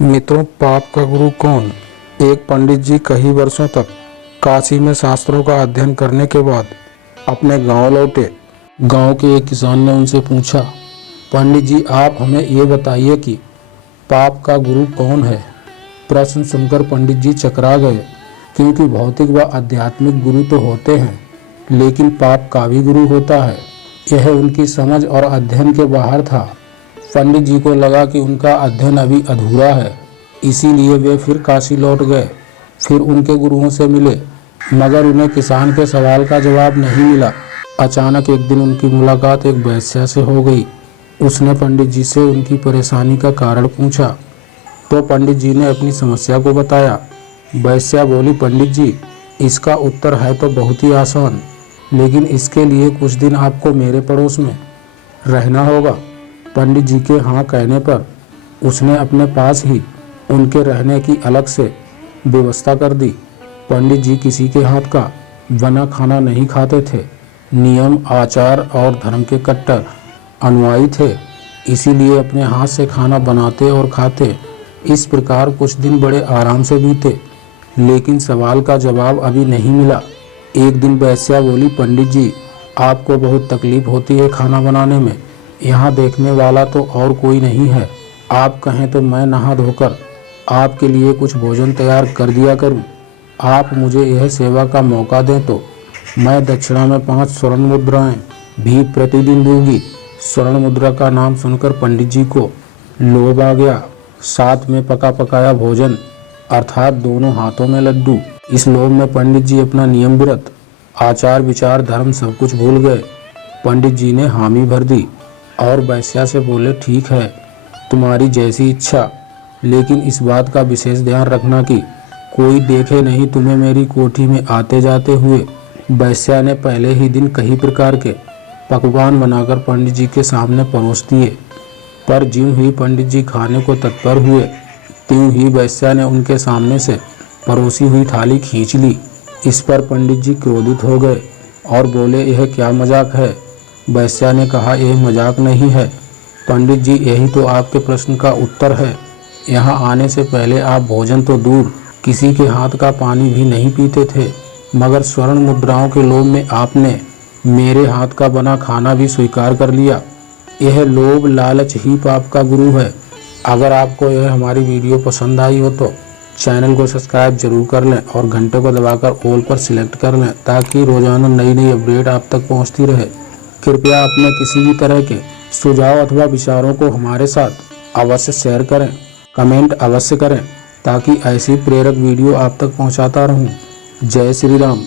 मित्रों, पाप का गुरु कौन? एक पंडित जी कई वर्षों तक काशी में शास्त्रों का अध्ययन करने के बाद अपने गांव लौटे। गांव के एक किसान ने उनसे पूछा, पंडित जी, आप हमें ये बताइए कि पाप का गुरु कौन है? प्रश्न सुनकर पंडित जी चकरा गए, क्योंकि भौतिक व आध्यात्मिक गुरु तो होते हैं, लेकिन पाप का भी गुरु होता है। यह उनकी समझ और अध्ययन के बाहर था। पंडित जी को लगा कि उनका अध्ययन अभी अधूरा है, इसीलिए वे फिर काशी लौट गए। फिर उनके गुरुओं से मिले, मगर उन्हें किसान के सवाल का जवाब नहीं मिला। अचानक एक दिन उनकी मुलाकात एक वैश्या से हो गई। उसने पंडित जी से उनकी परेशानी का कारण पूछा, तो पंडित जी ने अपनी समस्या को बताया। वैश्या बोली, पंडित जी, इसका उत्तर है तो बहुत ही आसान, लेकिन इसके लिए कुछ दिन आपको मेरे पड़ोस में रहना होगा। पंडित जी के हाँ कहने पर उसने अपने पास ही उनके रहने की अलग से व्यवस्था कर दी। पंडित जी किसी के हाथ का बना खाना नहीं खाते थे। नियम, आचार और धर्म के कट्टर अनुयायी थे, इसीलिए अपने हाथ से खाना बनाते और खाते। इस प्रकार कुछ दिन बड़े आराम से बीते, लेकिन सवाल का जवाब अभी नहीं मिला। एक दिन वैश्या बोली, पंडित जी, आपको बहुत तकलीफ होती है खाना बनाने में। यहाँ देखने वाला तो और कोई नहीं है। आप कहें तो मैं नहा धोकर आपके लिए कुछ भोजन तैयार कर दिया करूं। आप मुझे यह सेवा का मौका दें तो मैं दक्षिणा में 5 स्वर्ण मुद्राएं भी प्रतिदिन दूंगी। स्वर्ण मुद्रा का नाम सुनकर पंडित जी को लोभ आ गया। साथ में पका पकाया भोजन, अर्थात दोनों हाथों में लड्डू। इस लोभ में पंडित जी अपना नियम व्रत, आचार विचार, धर्म सब कुछ भूल गए। पंडित जी ने हामी भर दी और वैश्या से बोले, ठीक है, तुम्हारी जैसी इच्छा, लेकिन इस बात का विशेष ध्यान रखना कि कोई देखे नहीं तुम्हें मेरी कोठी में आते जाते हुए। वैश्या ने पहले ही दिन कई प्रकार के पकवान बनाकर पंडित जी के सामने परोस दिए, पर ज्यों ही पंडित जी खाने को तत्पर हुए, त्यों ही वैश्या ने उनके सामने से परोसी हुई थाली खींच ली। इस पर पंडित जी क्रोधित हो गए और बोले, यह क्या मजाक है? वैश्या ने कहा, यह मजाक नहीं है पंडित जी, यही तो आपके प्रश्न का उत्तर है। यहाँ आने से पहले आप भोजन तो दूर, किसी के हाथ का पानी भी नहीं पीते थे, मगर स्वर्ण मुद्राओं के लोभ में आपने मेरे हाथ का बना खाना भी स्वीकार कर लिया। यह लोभ लालच ही पाप का गुरु है। अगर आपको यह हमारी वीडियो पसंद आई हो तो चैनल को सब्सक्राइब जरूर कर लें और घंटे को दबाकर ऑल पर सिलेक्ट कर लें, ताकि रोजाना नई नई अपडेट आप तक पहुँचती रहे। कृपया अपने किसी भी तरह के सुझाव अथवा विचारों को हमारे साथ अवश्य शेयर करें, कमेंट अवश्य करें, ताकि ऐसी प्रेरक वीडियो आप तक पहुंचाता रहूं। जय श्री राम।